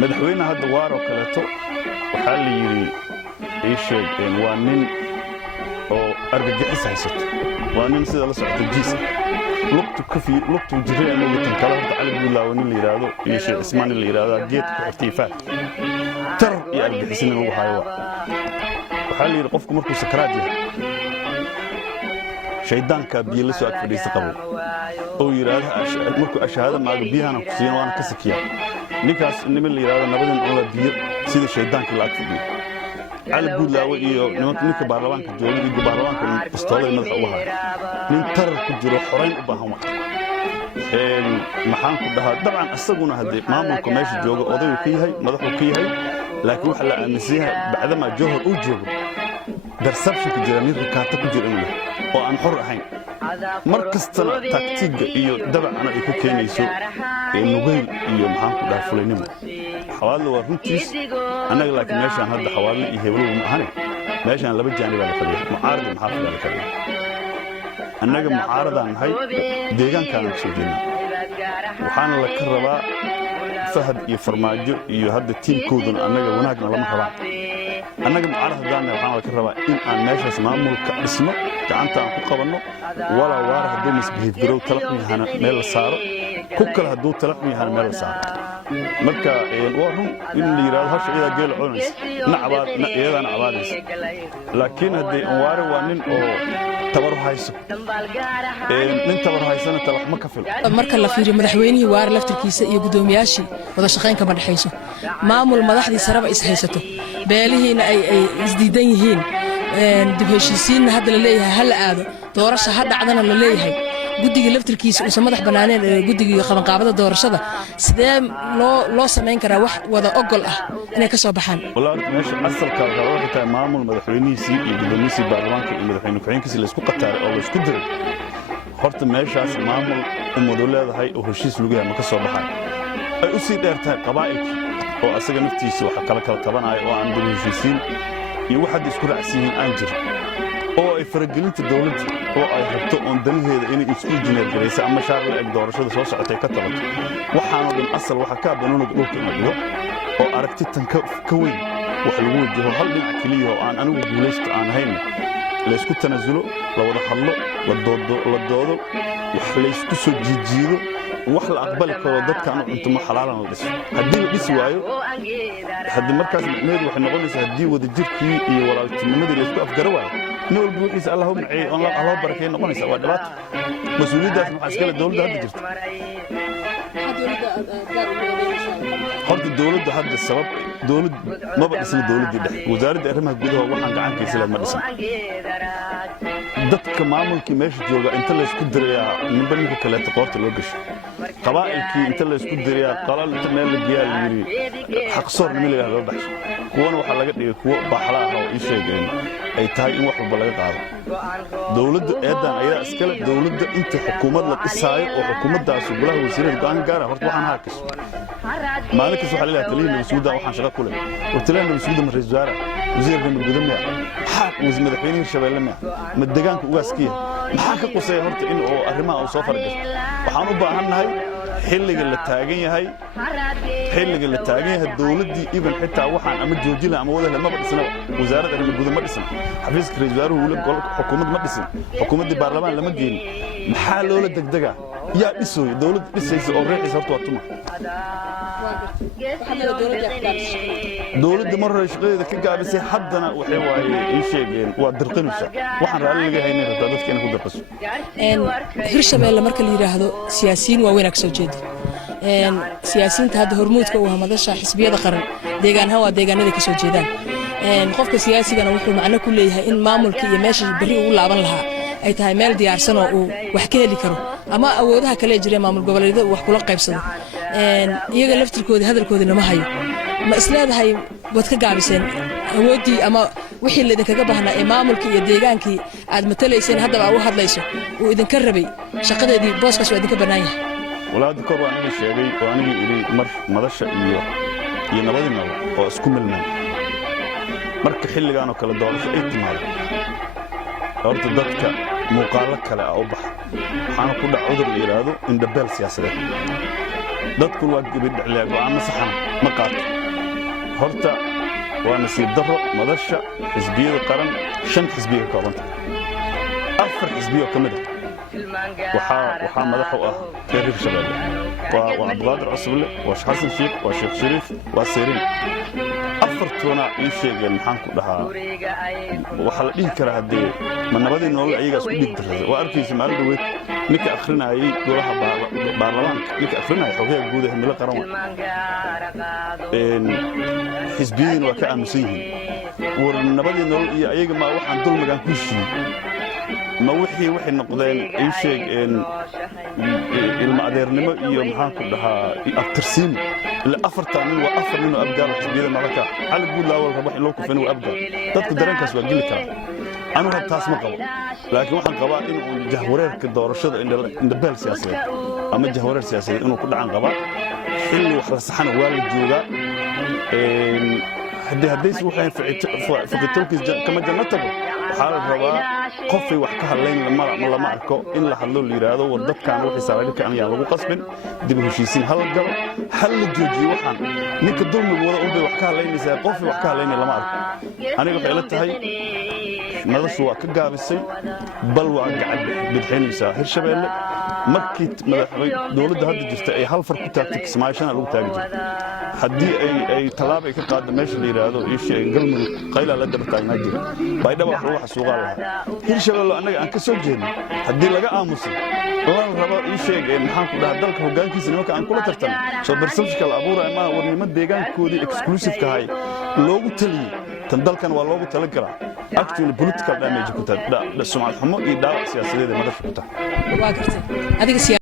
madaxweynaha hadda waaro kaleeto waxaa la yidhi ii sheeg waa nin oo argagixis haysato waa nin sida la socota jiisa lugtu jiray ama watan kale horta cali buulaawo nin la yidhaahdo iyo sheekh ismaan nin la yidhaahdo geedka ku xirtay faad tar iyo argagixisina lagu hayo waxaa la yidhi qofku markuu sakaraad yahay shaydaanka biyo la soo ag fadhiista qabo oo yidhaahdo markuu ashahaada maaga biyahana ku siiyan waana ka sakiya ninkaas niman la yidhaahdo nabadan oo la biyo sida shaydaankii la ag fadhiyo cali buulaawo iyo ninka baarlamaanka jooga iyo baarlamaanka ustaadada madaxa uga haya nin tarar ku jiro xorayn u baahan wax maxaan ku dhahaa dabcan asaguna haddee maamulka meesha jooga odayuu ka yahay madaxuu ka yahay laakiin waxa la aaminsan yahay bacdamaa jowhar uu joogo perceptionka jira nin rikaata ku jira inuu yahay oo aan xor ahayn mar kastana taktiigga iyo dabacana ay ku keenayso nugayl iyo maxaan ku dhahaa fulaynimo xawaadle waa runtiis annaga laakiin meeshaan hadda xawaadle iyo heblow ma ahane meeshaan laba jaanib baa la fadhiya mucaarad iyo maxaafid baa la fadhiya annaga mucaaradaan nahay deegaankaana ka soo jeednaa waxaana la ka rabaa fahad iyo farmaajo iyo hadda tiimkooduna annaga wanaagna lama rabaan annaga mucaarad haddaanna waxaana la ka rabaa in aan meeshaas maamulka dhisno gacanta aan ku qabanno walaa waara hadduu misbihiid garow tala xun yahana meel la saaro ku kale hadduu tala xun yahana meel la saaro marka waa run in la yidhaahdo hasha iyadaa geela cunaysa iyadaana cabaadaysa laakiin haddee anwaare waa nin oo tabar hayso nin tabar haysana talax ma ka filo marka la fiiriyo madaxweynihii waare laftirkiisa iyo guddoomiyaashii wada shaqayn kama dhexayso maamul madaxdii saraba is haysato beelihiina ay isdiidan yihiin dib heshiisiinna hadda la leeyahay ha la aado doorasha ha dhacdana la leeyahay guddigii laftirkiisa uusan madax bannaaneen guddigii qabanqaabada doorashada sidee loo samayn karaa wax wada ogol ah inay ka soo baxaan wallaahi meesha asalka waxay tahay maamul madaxweynihiisii iyo guddoomiyihiisii baarlamaanka iyo madaxweyne ku-xigeenkiisii laysku qataaray oo laysku diray horta meeshaas maamul ummadu leedahay oo heshiis lagu yahay ma ka soo baxay ay u sii dheer tahay qabaa'ilkii oo asaga naftiisa wax kala tabanaayo oo aan dib heshiisiin iyo wax hadda isku raacsan yihiin aan jirin oo ay faragelinta dawladda oo ay rabto oon danaheeda inay isku injineer garaysa ama shaar la eg doorashada soo socotay ka tabato waxaanoo dhan asal waxa ka banaanada dhulka in la dhigo oo aragti tan ka weyn wax lagu wajaho hal dhinac keliya oo aan anigu guulaysto aan ahayn laysku tanaasulo la wada hadlo la doodo wax laysku soo jiijiido wax la aqbali karo dadkaan u cunto ma xalaalan la dhiso haddii la dhisi waayo haddii markaas micnaheedu waxay noqonaysaa haddii wadajirkii iyo walaaltinimadii laysku afgara waayo nin walba wixiisa allah u maceeyey oo allah barakeey noqonaysa waa dhibaato mas-uuliyaddaasna waxaa iskale dawladda hadda jirta horta dawladda hadda sabab dawlad maba dhisna dawladdii dhexe wasaaradda arrimaha gudaha waxaan gacankiisa leed ma dhisan dadka maamulkii meesha jooga inta laysku dirayaa ninba ninka kaleeta qoorta loo gashay qabaa'ilkii inta laysku dirayaa qalal inta meel la geeyaa la yidhi xaqsoor nima la yidhahdo loo baxsho kuwana waxaa laga dhigay kuwo baaxla ah oo ii sheegeen ay tahay in wax walba laga qaado dawladda eedan ayadaa iskale dawladda inta xukuumad la dhisaayo oo xukuumaddaasu golaha wasiirada go'aan gaara horta waxaan haakiso maalin kasta waxaa leeyahay taliyihii nabadsuguda waxaan shaqa ku leh wartalaha nabadsuguda ma ra-iisul wasaare wasiirka nabadgudo miya maxaa madaxweyne hirshabeelle miya ma deegaanka ugaaskiya maxaa ka quseeya horta in oo arrimaha uu soo faragasho waxaan u baahannahay xilliga la taagan yahay dawladdii iban xitaa waxaan ama joojila ama wadahle maba dhisnaba wasaaradda arrimaha gudaha ma dhisna xafiiska ra-iisul wasaaruhu weli xukuumad ma dhisin xukuumaddii baarlamaan lama geenin maxaa loola degdegaa yaa dhisooya dawladda dhisaysa oo reexaysa horta waa tuma dawladda mar hore shaqadeeda ka gaabisay haddana waxay waaye ii sheegeen waa dirqinaysa waxaan raalli laga haynay rabtaa dadka inay ku dirqiso hirshabeelle marka la yidhaahdo siyaasiyiin waaweyn aa ka soo jeeda siyaasiyiinta hadda hormuudka u ah madasha xisbiyada qaran deegaan ahaan waa deegaanaday ka soo jeedaan qofka siyaasigana wuxuu macno ku leeyahay in maamulka iyo meesha berri ugu laaban lahaa ay tahay meel diyaarsan oo uu wax ka heli karo ama awoodaha kale jira maamul goboleedyada wax kula qaybsado iyaga laftirkooda hadalkooda lama hayo ma isleedahay waad ka gaabiseen awooddii ama wixii laydinkaga baahnaa ee maamulkii iyo deegaankii aad matalayseen haddaba u hadlayso uu idinka rabay shaqadeedii booskaas waa idinka bannaan yahay walaada kor waa aniga sheegay oo aniga idhi mar madasha iyo nabadii nabo oo isku milmeen marka xilligaanoo kale doorasho ay timaado horta dadka muuqaallo kale ah u baxa waxaana ku dhac cudur la yidhaahdo indhabeel siyaasadeed dadku waa gabidhecliyaa go'aanno saxana ma qaato horta waa nasiib darro madasha xisbiyada qaran 5 xisbiya ka koobanta 4 xisbiyo ka mid ah waxaa madax u ah reer Hirshabeelle waa Cabdiqaadir Cusubile waa Xasan Sheekh waa Sheekh Shariif waa Seerin afartuna ii sheegeen maxaan ku dhahaa waxa la dhihi karaa hadee ma nabadii nolol ayaga isku dhigtay waa arkaysa maalin dhaweed ninka akhrinayay golaha baarlamaanka ninka akhrinayay xogaha guud ee himilo qaran xisbiyiin waa ka aamusan yihiin war nabadii nolol iyo ayaga ma waxaan dulmigan ku heshiiyey ma wixii waxay noqdeen ii sheegeen ilma adeernimo iyo maxaan ku dhahaa abtirsiin ila afartan nin waa afar nin oo abgaar xisbiyada malaka cali guud laawal rabo in loo kufin waa abgaar dadku dareenkaas waa geli kara anu had taas ma qabo laakiin waxaan qabaa in uu jahwareerka doorashada indhabeel siyaasadeed ama jahwareer siyaasadeed inuu ku dhacan qabaa xilli wax la saxana waa la joogaa haddayse waxay fiqitolkiis kama janno tago waxaa la rabaa qofay wax ka hadlayn lama arko in la hadlo la yidhaahdo war dadkaan wixii saaradhika ayaan lagu qasbin dib u heshiisiin hal galo hal la joojiyo waxaan ninka dulmiga wada unbay wax ka hadlaynaysaa qofay wax ka hadlaynay lama arko aniga waxay ila tahay madashu waa ka gaabisay bal waa gacan bidxinaysaa Hirshabeelle markii dowladda hadda jirta ay hal far ku taagtay Kismaayashana lagu taagi jiray haddii ay talaab ay ka qaado meesha la yiraahdo ishii galmudug qayla la dabartaagna jira baydhaba wax lagu xasuuqaa lahaa Hirshabeelle anaga aan ka soo jeedno haddii laga aamusay la rabo ishii maxaan ku dhahaa dalka hoggaankiisa nimanka aan kula tartan soo barsamshka la abuuray ma warnimo deegaankoodii exclusive ka hay loogu taliyay tan dalkan waa loogu tala galaa actually political damage ku tahay sumcad xumo iyo dhaawac siyaasadeed madasha ku tahay waa gartay adiga